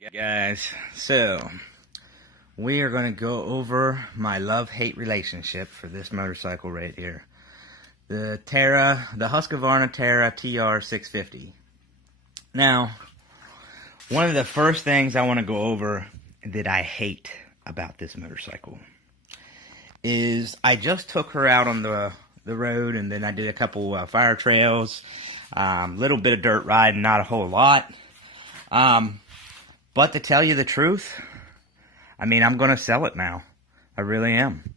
Guys, so we are going to go over my love-hate relationship for this motorcycle right here. The Husqvarna Terra tr650. Now, one of the first things I want to go over that I hate about this motorcycle is I just took her out on the road, and then I did a couple fire trails, little bit of dirt riding, not a whole lot. But to tell you the truth, I mean, I'm going to sell it now. I really am.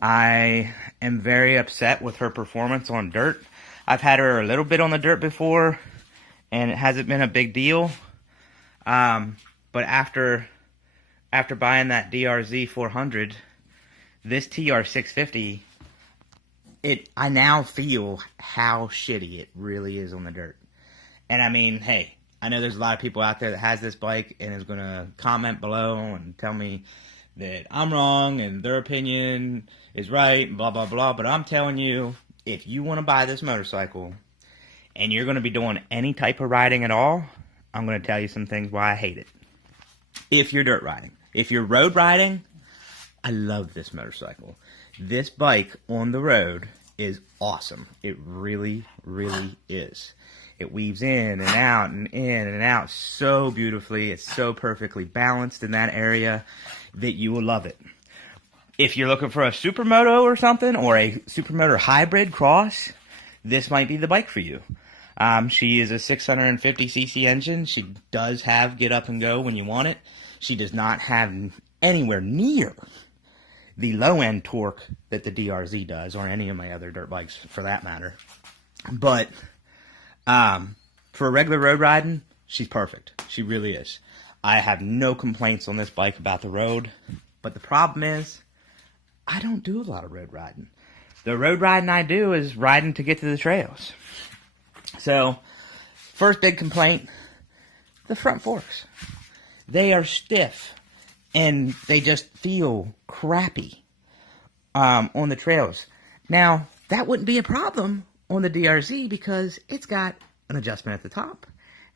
I am very upset with her performance on dirt. I've had her a little bit on the dirt before, and it hasn't been a big deal. But after buying that DRZ 400, this TR650, I now feel how shitty it really is on the dirt. And I mean, hey, I know there's a lot of people out there that has this bike and is going to comment below and tell me that I'm wrong and their opinion is right and blah, blah, blah. But I'm telling you, if you want to buy this motorcycle and you're going to be doing any type of riding at all, I'm going to tell you some things why I hate it. If you're dirt riding. If you're road riding, I love this motorcycle. This bike on the road is awesome. It really, really is. It weaves in and out so beautifully. It's so perfectly balanced in that area that you will love it. If you're looking for a supermoto or something, or a supermoto hybrid cross, this might be the bike for you. She is a 650cc engine. She does have get up and go when you want it. She does not have anywhere near the low-end torque that the DRZ does, or any of my other dirt bikes for that matter. But for a regular road riding, she's perfect. She really is. I have no complaints on this bike about the road, but the problem is, I don't do a lot of road riding. The road riding I do is riding to get to the trails. So, first big complaint, the front forks. They are stiff, and they just feel crappy on the trails. Now, that wouldn't be a problem on the DRZ because it's got an adjustment at the top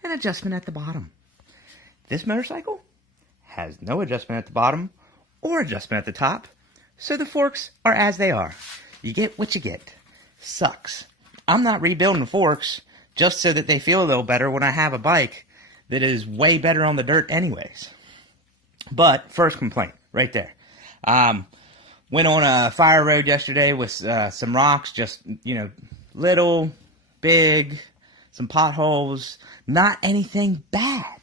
and adjustment at the bottom. This motorcycle has no adjustment at the bottom or adjustment at the top, so the forks are as they are. You get what you get. Sucks. I'm not rebuilding forks just so that they feel a little better when I have a bike that is way better on the dirt anyways. But first complaint right there. Went on a fire road yesterday with some rocks, just, little, big, some potholes, not anything bad.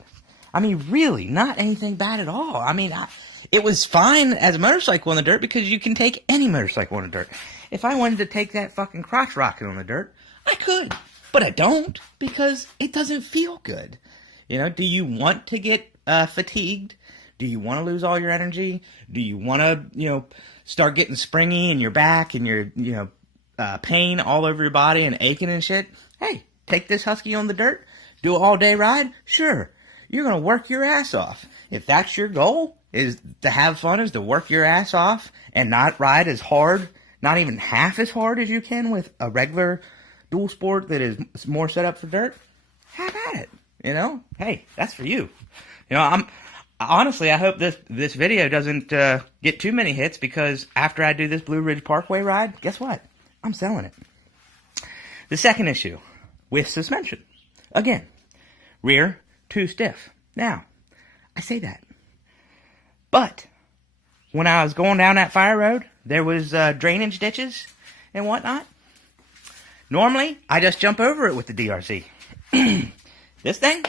I mean, really, not anything bad at all. I mean, it was fine as a motorcycle on the dirt because you can take any motorcycle on the dirt. If I wanted to take that fucking crotch rocket on the dirt, I could. But I don't because it doesn't feel good. Do you want to get fatigued? Do you want to lose all your energy? Do you want to, start getting springy in your back and your, pain all over your body and aching and shit? Hey, take this Husky on the dirt, do an all-day ride? Sure. You're going to work your ass off. If that's your goal, is to have fun, is to work your ass off and not ride as hard, not even half as hard as you can with a regular dual sport that is more set up for dirt, have at it. Hey, that's for you. Honestly, I hope this video doesn't get too many hits, because after I do this Blue Ridge Parkway ride, guess what? I'm selling it. The second issue, with suspension. Again, rear, too stiff. Now, I say that. But, when I was going down that fire road, there was drainage ditches and whatnot. Normally, I just jump over it with the DRZ. This thing,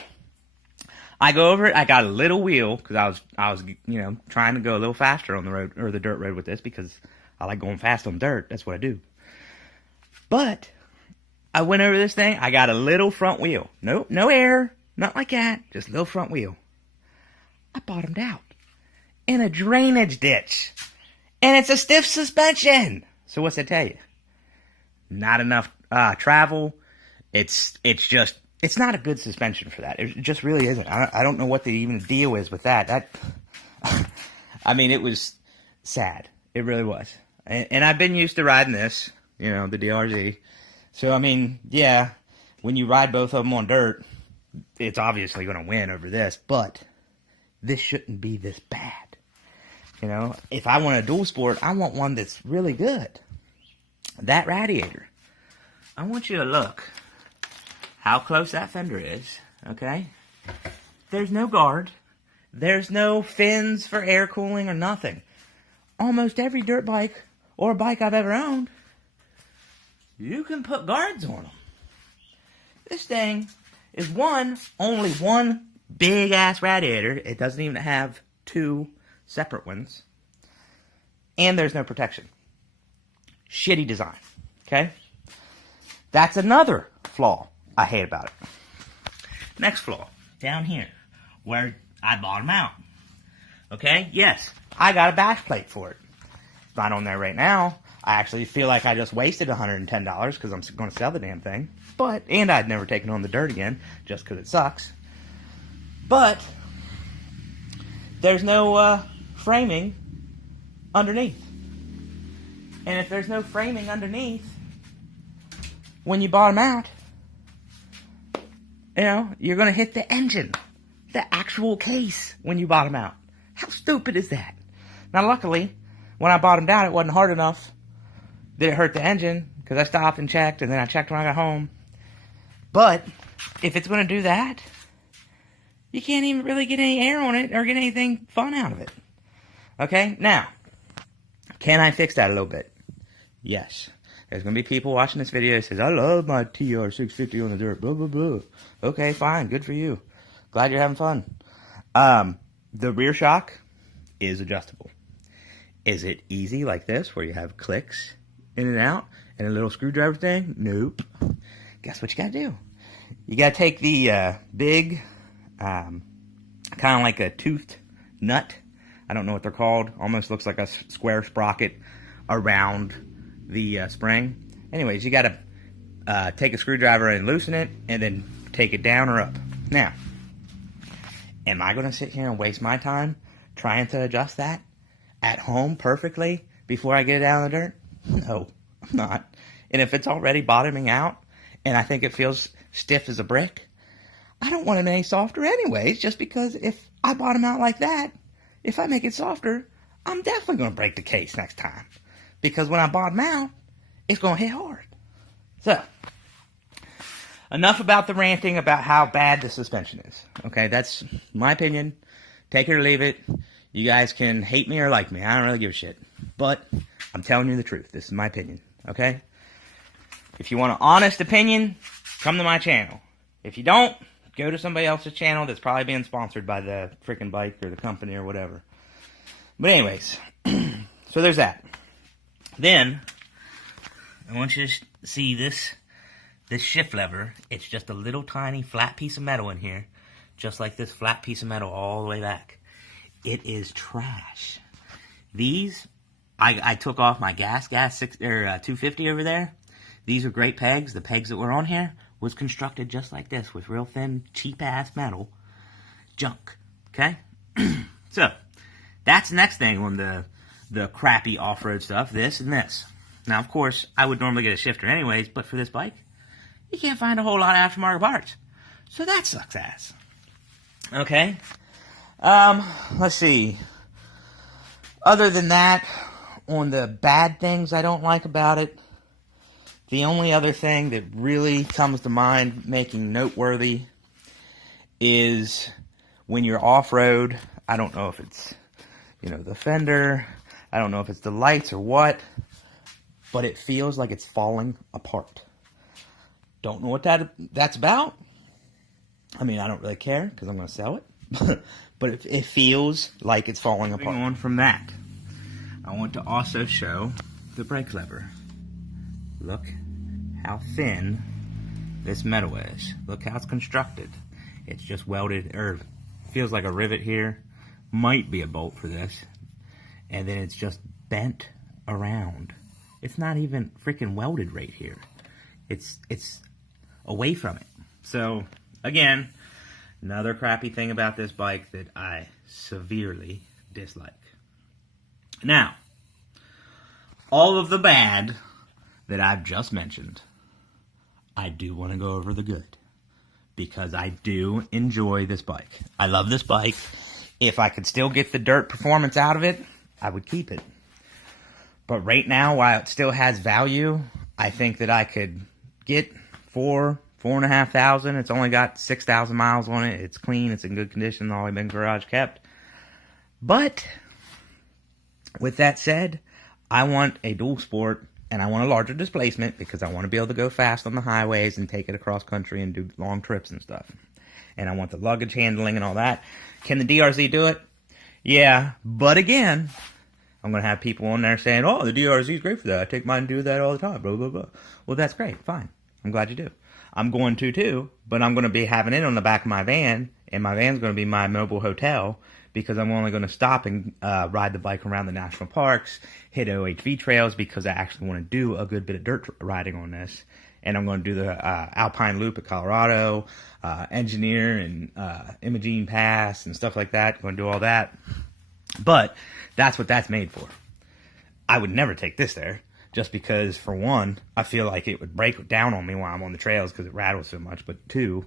I go over it. I got a little wheel because I was trying to go a little faster on the road, or the dirt road, with this, because I like going fast on dirt. That's what I do. But I went over this thing. I got a little front wheel. No air, not like that. Just a little front wheel. I bottomed out in a drainage ditch, and it's a stiff suspension. So what's that tell you? Not enough travel. It's not a good suspension for that. It just really isn't. I don't know what the even deal is with that. I mean, it was sad. It really was. And I've been used to riding this, the DRZ. So, I mean, yeah, when you ride both of them on dirt, it's obviously going to win over this. But this shouldn't be this bad. You know, if I want a dual sport, I want one that's really good. That radiator, I want you to look how close that fender is, okay? There's no guard. There's no fins for air cooling or nothing. Almost every dirt bike or bike I've ever owned, you can put guards on them. This thing is only one big ass radiator. It doesn't even have two separate ones. And there's no protection. Shitty design. Okay? That's another flaw I hate about it. Next flaw. Down here. Where I bottom out. Okay? Yes. I got a bash plate for it. It's not on there right now. I actually feel like I just wasted $110 because I'm going to sell the damn thing. And I'd never taken on the dirt again just because it sucks. But there's no framing underneath. And if there's no framing underneath, when you bottom out, you know, you're going to hit the engine, the actual case, when you bottom out. How stupid is that? Now, luckily, when I bottomed out, it wasn't hard enough that it hurt the engine, because I stopped and checked, and then I checked when I got home. But if it's going to do that, you can't even really get any air on it or get anything fun out of it. Okay? Now, can I fix that a little bit? Yes. There's going to be people watching this video that says, I love my tr650 on the dirt, blah, blah, blah. Okay, fine. Good for you. Glad you're having fun. The rear shock is adjustable. Is it easy like this, where you have clicks in and out and a little screwdriver thing? Nope. Guess what you got to do? You got to take the big, kind of like a toothed nut. I don't know what they're called. Almost looks like a square sprocket around the spring. Anyways, you got to take a screwdriver and loosen it, and then take it down or up. Now, am I going to sit here and waste my time trying to adjust that at home perfectly before I get it out in the dirt? No, I'm not. And if it's already bottoming out, and I think it feels stiff as a brick, I don't want it any softer anyways, just because if I bottom out like that, if I make it softer, I'm definitely going to break the case next time. Because when I bottom out, it's going to hit hard. So, enough about the ranting about how bad the suspension is. Okay, that's my opinion. Take it or leave it. You guys can hate me or like me. I don't really give a shit. But I'm telling you the truth. This is my opinion. Okay? If you want an honest opinion, come to my channel. If you don't, go to somebody else's channel that's probably being sponsored by the freaking bike or the company or whatever. But anyways, so there's that. Then, I want you to see this shift lever. It's just a little tiny flat piece of metal in here. Just like this flat piece of metal all the way back. It is trash. These, I took off my gas 250 over there. These are great pegs. The pegs that were on here was constructed just like this with real thin, cheap-ass metal junk. Okay? So, that's the next thing on the crappy off-road stuff, this and this. Now, of course, I would normally get a shifter anyways, but for this bike, you can't find a whole lot of aftermarket parts. So that sucks ass. Okay? Let's see. Other than that, on the bad things I don't like about it, the only other thing that really comes to mind making noteworthy is when you're off-road, I don't know if it's, the fender, I don't know if it's the lights or what, but it feels like it's falling apart. Don't know what that's about. I mean, I don't really care because I'm going to sell it. But it feels like it's falling apart. Moving on from that, I want to also show the brake lever. Look how thin this metal is. Look how it's constructed. It's just welded, or feels like a rivet here. Might be a bolt for this. And then it's just bent around. It's not even freaking welded right here. It's away from it. So, again, another crappy thing about this bike that I severely dislike. Now, all of the bad that I've just mentioned, I do want to go over the good. Because I do enjoy this bike. I love this bike. If I could still get the dirt performance out of it, I would keep it. But right now, while it still has value, I think that I could get 4,500. It's only got 6,000 miles on it. It's clean. It's in good condition. Always been garage kept. But with that said, I want a dual sport and I want a larger displacement because I want to be able to go fast on the highways and take it across country and do long trips and stuff. And I want the luggage handling and all that. Can the DRZ do it? Yeah, but again, I'm going to have people on there saying, oh, the DRZ is great for that. I take mine and do that all the time, blah, blah, blah. Well, that's great. Fine. I'm glad you do. I'm going to too, but I'm going to be having it on the back of my van, and my van's going to be my mobile hotel because I'm only going to stop and ride the bike around the national parks, hit OHV trails because I actually want to do a good bit of dirt riding on this. And I'm going to do the Alpine Loop at Colorado, Engineer and Imogene Pass and stuff like that. Going to do all that. But that's what that's made for. I would never take this there just because, for one, I feel like it would break down on me while I'm on the trails because it rattles so much. But two,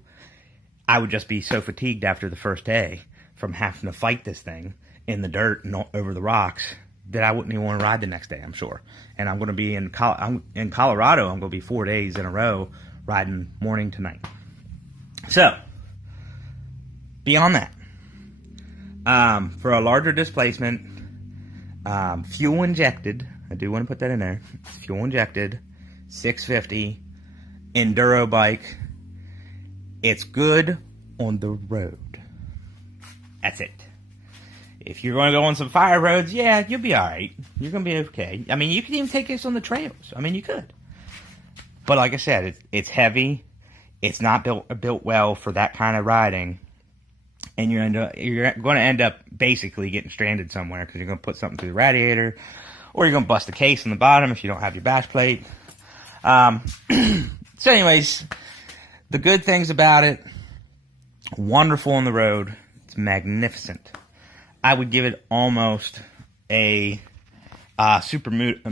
I would just be so fatigued after the first day from having to fight this thing in the dirt and over the rocks that I wouldn't even want to ride the next day, I'm sure. And I'm going to be in Colorado. I'm going to be 4 days in a row riding morning to night. So, beyond that, for a larger displacement, fuel injected, I do want to put that in there, fuel injected, 650, enduro bike. It's good on the road. That's it. If you're going to go on some fire roads, yeah, you'll be alright. You're going to be okay. I mean, you could even take this on the trails. I mean, you could. But like I said, it's heavy. It's not built well for that kind of riding. And you're going to end up basically getting stranded somewhere because you're going to put something through the radiator, or you're going to bust the case on the bottom if you don't have your bash plate. So anyways, the good things about it, wonderful on the road. It's magnificent. I would give it almost a supermoto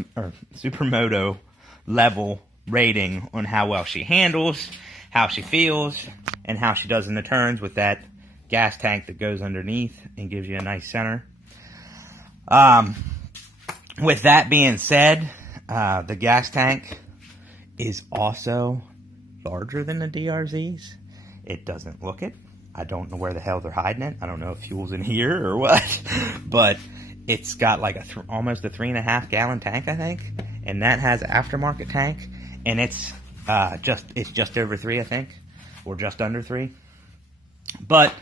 level rating on how well she handles, how she feels, and how she does in the turns with that gas tank that goes underneath and gives you a nice center. With that being said, the gas tank is also larger than the DRZs. It doesn't look it. I don't know where the hell they're hiding it. I don't know if fuel's in here or what, but it's got like almost a 3.5 gallon tank, I think, and that has an aftermarket tank, and it's just over 3, I think, or just under 3. But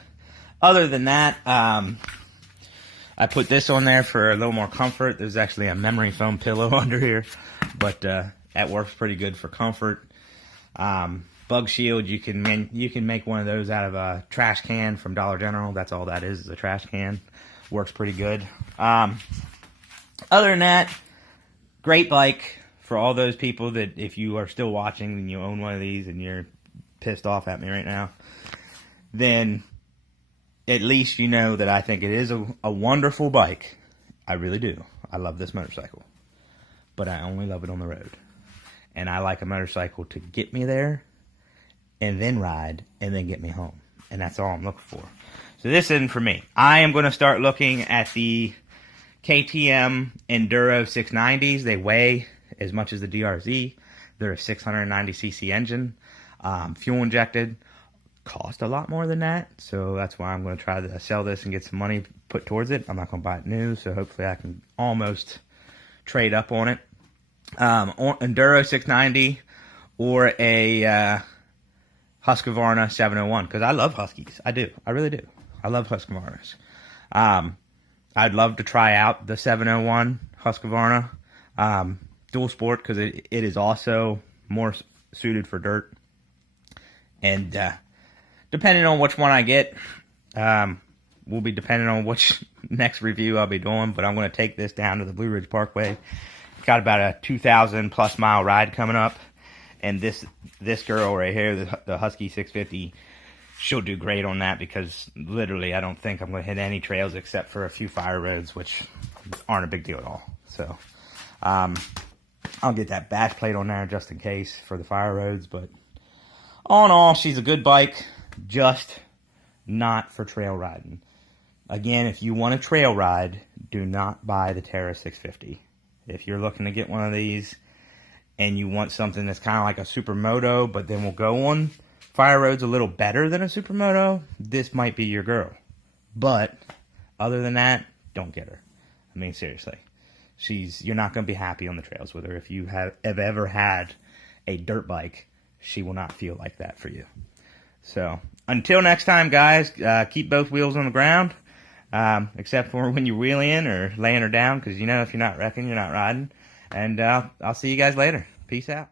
other than that, I put this on there for a little more comfort. There's actually a memory foam pillow under here, but that works pretty good for comfort. Bug shield, you can make one of those out of a trash can from Dollar General. That's all that is a trash can. Works pretty good. Other than that, great bike for all those people that, if you are still watching and you own one of these and you're pissed off at me right now, then at least you know that I think it is a wonderful bike. I really do. I love this motorcycle. But I only love it on the road. And I like a motorcycle to get me there and then ride, and then get me home. And that's all I'm looking for. So this isn't for me. I am going to start looking at the KTM Enduro 690s. They weigh as much as the DRZ. They're a 690cc engine. Fuel injected. Cost a lot more than that. So that's why I'm going to try to sell this and get some money put towards it. I'm not going to buy it new. So hopefully I can almost trade up on it. Enduro 690 or a Husqvarna 701, because I love Huskies. I do. I really do. I love Husqvarnas. I'd love to try out the 701 Husqvarna dual sport because it is also more suited for dirt. And depending on which one I get, will be depending on which next review I'll be doing. But I'm going to take this down to the Blue Ridge Parkway. Got about a 2,000 plus mile ride coming up. And this girl right here, the Husky 650, she'll do great on that because literally I don't think I'm going to hit any trails except for a few fire roads, which aren't a big deal at all. So I'll get that bash plate on there just in case for the fire roads. But all in all, she's a good bike, just not for trail riding. Again, if you want a trail ride, do not buy the tr650. If you're looking to get one of these and you want something that's kind of like a supermoto, but then will go on fire roads a little better than a supermoto, this might be your girl. But other than that, don't get her. I mean, seriously. You're not going to be happy on the trails with her. If you have ever had a dirt bike, she will not feel like that for you. So, until next time, guys, keep both wheels on the ground, except for when you're wheeling or laying her down, because, if you're not wrecking, you're not riding. And I'll see you guys later. Peace out.